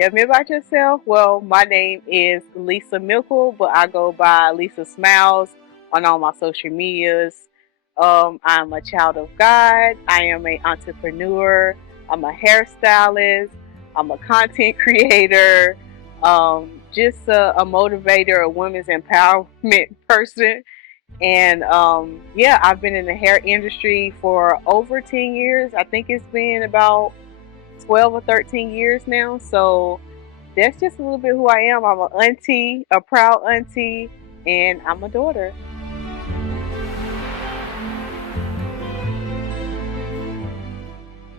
Tell me about yourself. Well, my name is Lisa Milkle, but I go by Lisa Smilez on all my social medias. I'm a child of God. I am an entrepreneur. I'm a hairstylist. I'm a content creator. Just a motivator, a women's empowerment person. And yeah, I've been in the hair industry for over 10 years. I think it's been about 12 or 13 years now. So that's just a little bit who I am. I'm an auntie, a proud auntie, and I'm a daughter.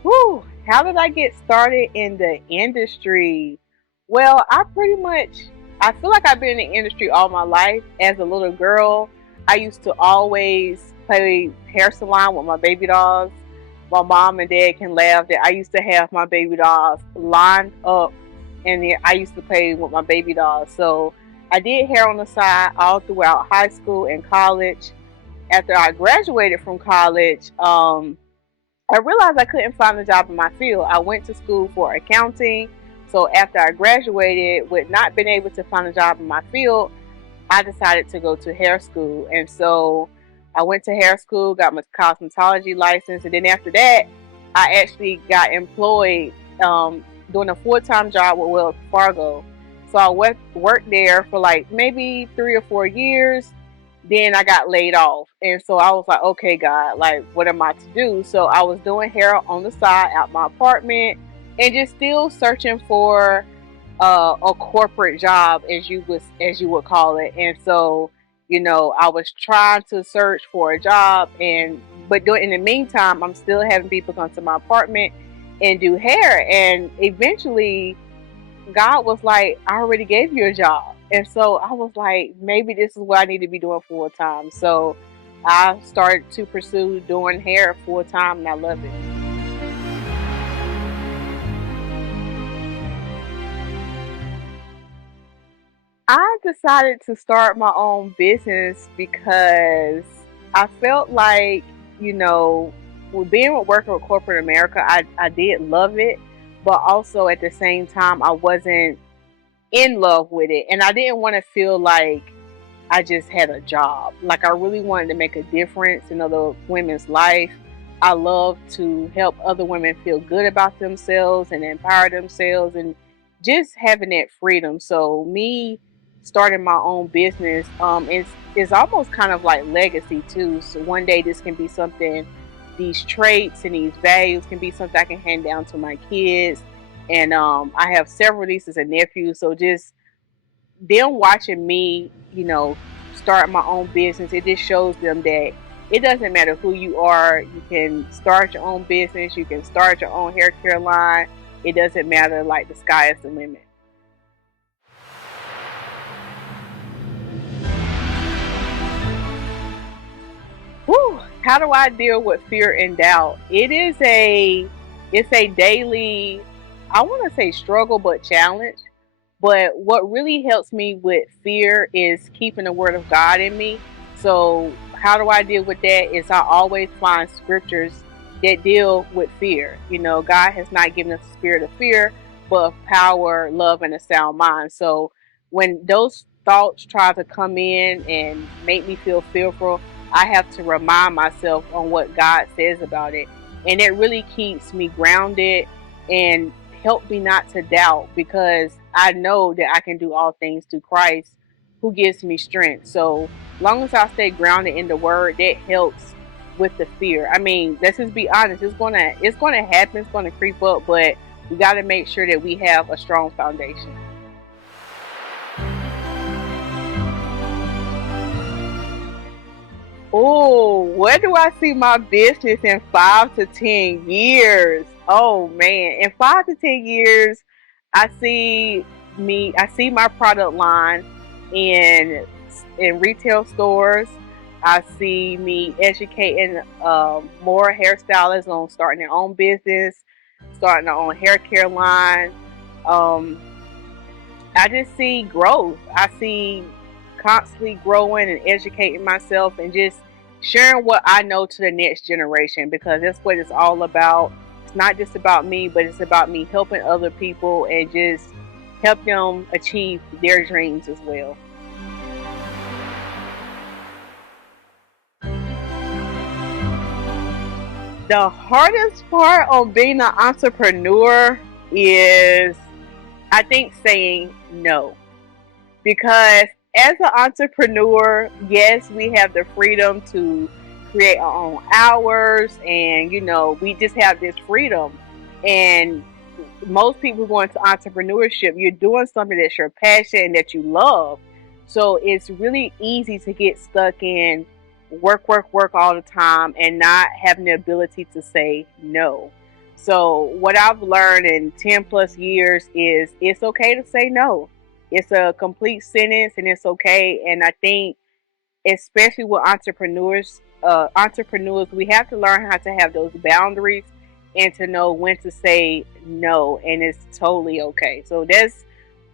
Whew, how did I get started in the industry? Well, I feel like I've been in the industry all my life. As a little girl, I used to always play hair salon with my baby dolls. My mom and dad can laugh that I used to have my baby dolls lined up, and then I used to play with my baby dolls. So I did hair on the side all throughout high school and college. After I graduated from college, I realized I couldn't find a job in my field. I went to school for accounting. So after I graduated, with not being able to find a job in my field, I decided to go to hair school. And so I went to hair school, got my cosmetology license. And then after that, I actually got employed doing a full-time job with Wells Fargo. So I worked there for like maybe 3 or 4 years. Then I got laid off. And so I was like, okay, God, like, what am I to do? So I was doing hair on the side at my apartment and just still searching for a corporate job, as you would call it. And so, I was trying to search for a job, but in the meantime, I'm still having people come to my apartment and do hair. And eventually, God was like, I already gave you a job. And so I was like, maybe this is what I need to be doing full time. So I started to pursue doing hair full time, and I love it. I decided to start my own business because I felt like, with working with corporate America, I did love it, but also at the same time, I wasn't in love with it. And I didn't want to feel like I just had a job. Like, I really wanted to make a difference in other women's life. I love to help other women feel good about themselves and empower themselves and just having that freedom. So me starting my own business is almost kind of like legacy too. So one day this can be something, these traits and these values can be something I can hand down to my kids. And I have several nieces and nephews, so just them watching me, start my own business, it just shows them that it doesn't matter who you are. You can start your own business. You can start your own hair care line. It doesn't matter. Like, the sky is the limit. Whew, how do I deal with fear and doubt? It's a daily, I want to say struggle, but challenge. But what really helps me with fear is keeping the word of God in me. So how do I deal with that? Is I always find scriptures that deal with fear. God has not given us a spirit of fear, but of power, love, and a sound mind. So when those thoughts try to come in and make me feel fearful, I have to remind myself on what God says about it. And it really keeps me grounded and help me not to doubt, because I know that I can do all things through Christ who gives me strength. So long as I stay grounded in the word, that helps with the fear. I mean, let's just be honest, it's gonna happen, it's gonna creep up, but we gotta make sure that we have a strong foundation. Oh, where do I see my business in 5 to 10 years? Oh man, in 5 to 10 years, I see my product line in retail stores. I see me educating more hairstylists on starting their own business, starting their own hair care line. Um, I just see growth. I see constantly growing and educating myself and just sharing what I know to the next generation, because that's what it's all about. It's not just about me, but it's about me helping other people and just help them achieve their dreams as well. The hardest part of being an entrepreneur is, I think, saying no. Because as an entrepreneur, yes, we have the freedom to create our own hours, and we just have this freedom. And most people go into entrepreneurship, you're doing something that's your passion and that you love. So it's really easy to get stuck in work, work, work all the time and not having the ability to say no. So what I've learned in 10 plus years is it's okay to say no. It's a complete sentence and it's okay. And I think especially with entrepreneurs, we have to learn how to have those boundaries and to know when to say no, and it's totally okay. So that's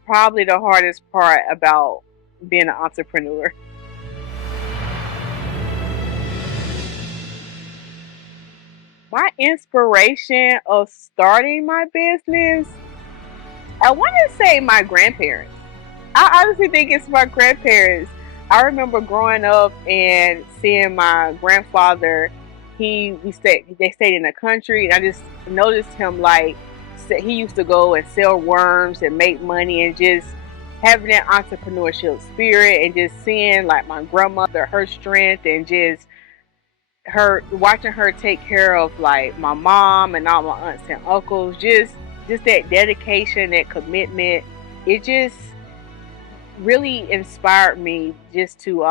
probably the hardest part about being an entrepreneur. My inspiration of starting my business, I want to say my grandparents. I honestly think it's my grandparents. I remember growing up and seeing my grandfather. They stayed in the country, and I just noticed him like he used to go and sell worms and make money and just having that entrepreneurship spirit and just seeing like my grandmother, her strength and just her watching her take care of like my mom and all my aunts and uncles, just that dedication, that commitment. It just really inspired me just to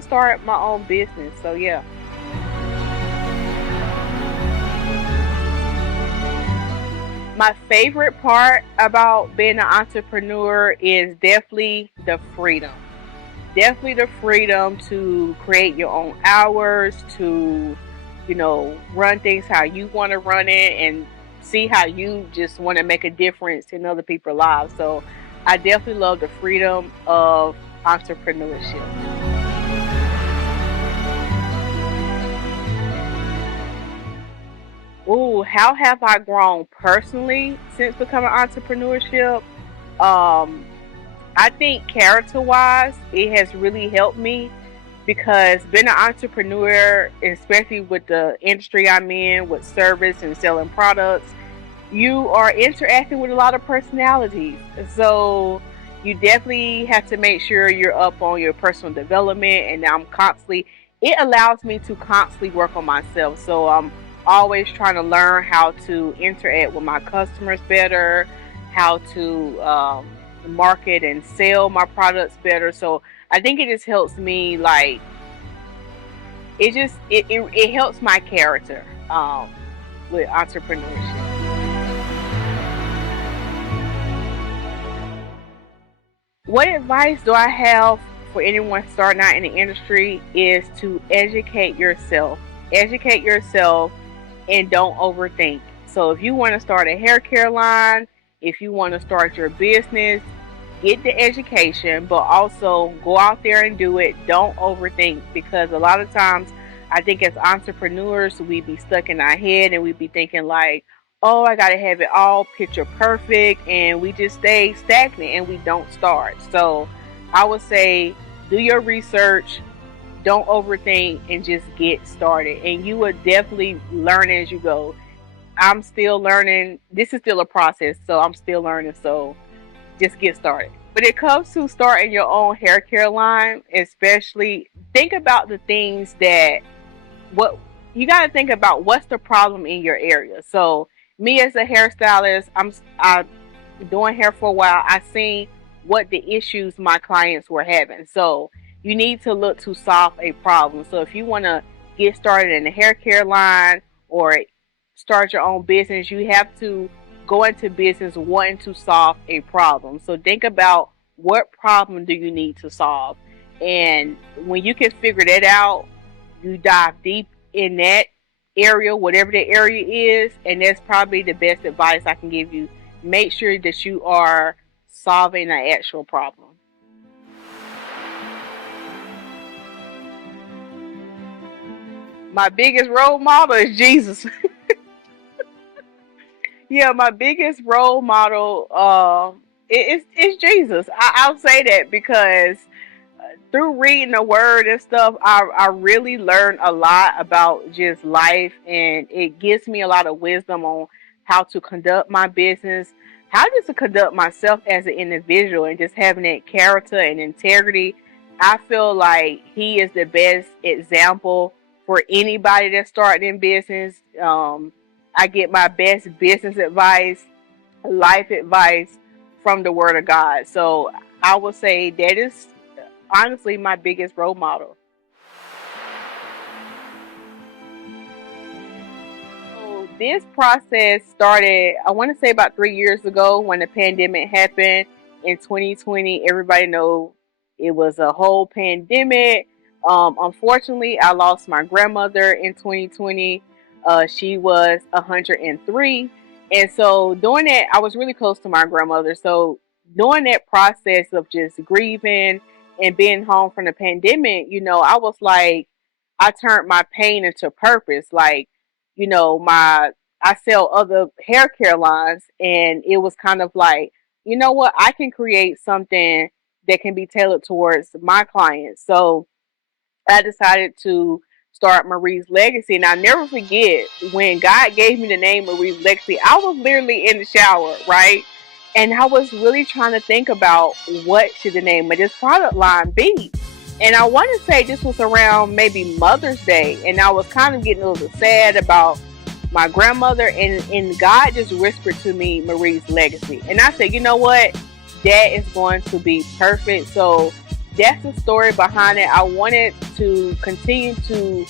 start my own business. So yeah. My favorite part about being an entrepreneur is definitely the freedom. Definitely the freedom to create your own hours, to run things how you want to run it and see how you just want to make a difference in other people's lives. So I definitely love the freedom of entrepreneurship. Ooh, how have I grown personally since becoming entrepreneurship? Um, I think character wise, it has really helped me because being an entrepreneur, especially with the industry I'm in, with service and selling products, you are interacting with a lot of personalities. So you definitely have to make sure you're up on your personal development. And it allows me to constantly work on myself. So I'm always trying to learn how to interact with my customers better, how to market and sell my products better. So I think it just helps me like it helps my character with entrepreneurship. What advice do I have for anyone starting out in the industry is to educate yourself. Educate yourself and don't overthink. So if you want to start a hair care line, if you want to start your business, get the education, but also go out there and do it. Don't overthink because a lot of times I think as entrepreneurs, we be stuck in our head and we be thinking like, oh, I got to have it all picture perfect. And we just stay stagnant and we don't start. So I would say do your research, don't overthink, and just get started. And you will definitely learn as you go. I'm still learning. This is still a process, so I'm still learning. So just get started. When it comes to starting your own hair care line, especially think about the things that what you got to think about what's the problem in your area. So me as a hairstylist, I doing hair for a while. I seen what the issues my clients were having. So you need to look to solve a problem. So if you want to get started in the hair care line or start your own business, you have to go into business wanting to solve a problem. So think about what problem do you need to solve. And when you can figure that out, you dive deep in that area, whatever the area is, and that's probably the best advice I can give you. Make sure that you are solving an actual problem. My biggest role model is Jesus. Yeah, my biggest role model It's Jesus. I'll say that because through reading the word and stuff, I really learned a lot about just life, and it gives me a lot of wisdom on how to conduct my business, how just to conduct myself as an individual, and just having that character and integrity. I feel like he is the best example for anybody that's starting in business. I get my best business advice, life advice from the Word of God. So I would say that is honestly my biggest role model. So this process started, I want to say about 3 years ago when the pandemic happened in 2020. Everybody know it was a whole pandemic. Unfortunately, I lost my grandmother in 2020. She was 103. And so doing that, I was really close to my grandmother. So during that process of just grieving and being home from the pandemic, I was like, I turned my pain into purpose. Like, my I sell other hair care lines, and it was kind of like, you know what, I can create something that can be tailored towards my clients. So I decided to start Marie's Legacy. And I'll never forget when God gave me the name Marie's Legacy, I was literally in the shower, right? And I was really trying to think about what should the name of this product line be. And I want to say this was around maybe Mother's Day. And I was kind of getting a little sad about my grandmother. And God just whispered to me Marie's Legacy. And I said, you know what? That is going to be perfect. So that's the story behind it. I wanted to continue to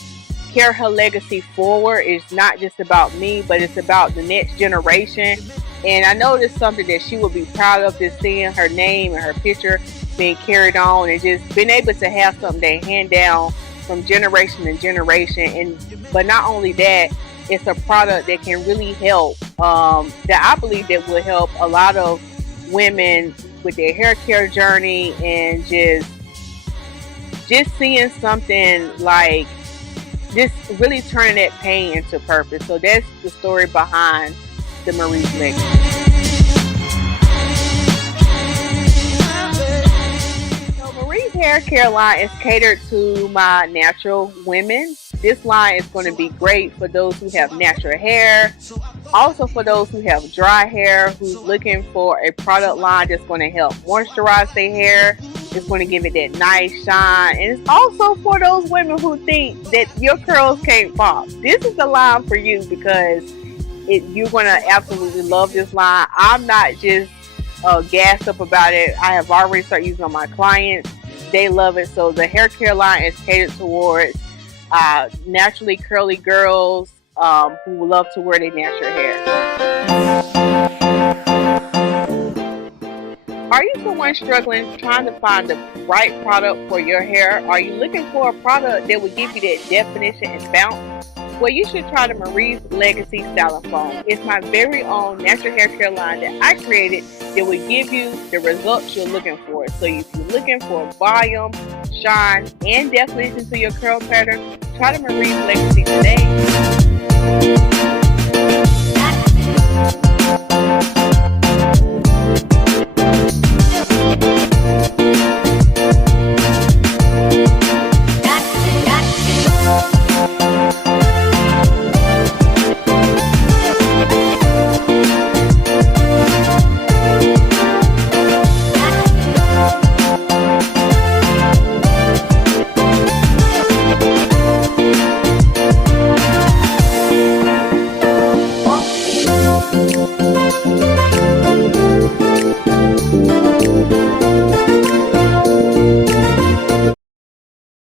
carry her legacy forward. It's not just about me, but it's about the next generation. And I know it's something that she will be proud of, just seeing her name and her picture being carried on, and just being able to have something they hand down from generation to generation. But not only that, it's a product that can really help, that I believe that will help a lot of women with their hair care journey, and just seeing something like just really turning that pain into purpose. So that's the story behind the Marie's Legacy. So Marie's hair care line is catered to my natural women. This line is going to be great for those who have natural hair, also for those who have dry hair, who's looking for a product line that's going to help moisturize their hair. It's going to give it that nice shine. And it's also for those women who think that your curls can't pop. This is the line for you, because you're going to absolutely love this line. I'm not just gassed up about it. I have already started using on my clients. They love it. So the hair care line is catered towards naturally curly girls who love to wear their natural hair. Are you someone struggling trying to find the right product for your hair? Are you looking for a product that will give you that definition and bounce? Well, you should try the Marie's Legacy Styling Foam. It's my very own natural hair care line that I created that will give you the results you're looking for. So if you're looking for volume, shine, and definition to your curl pattern, try the Marie's Legacy today.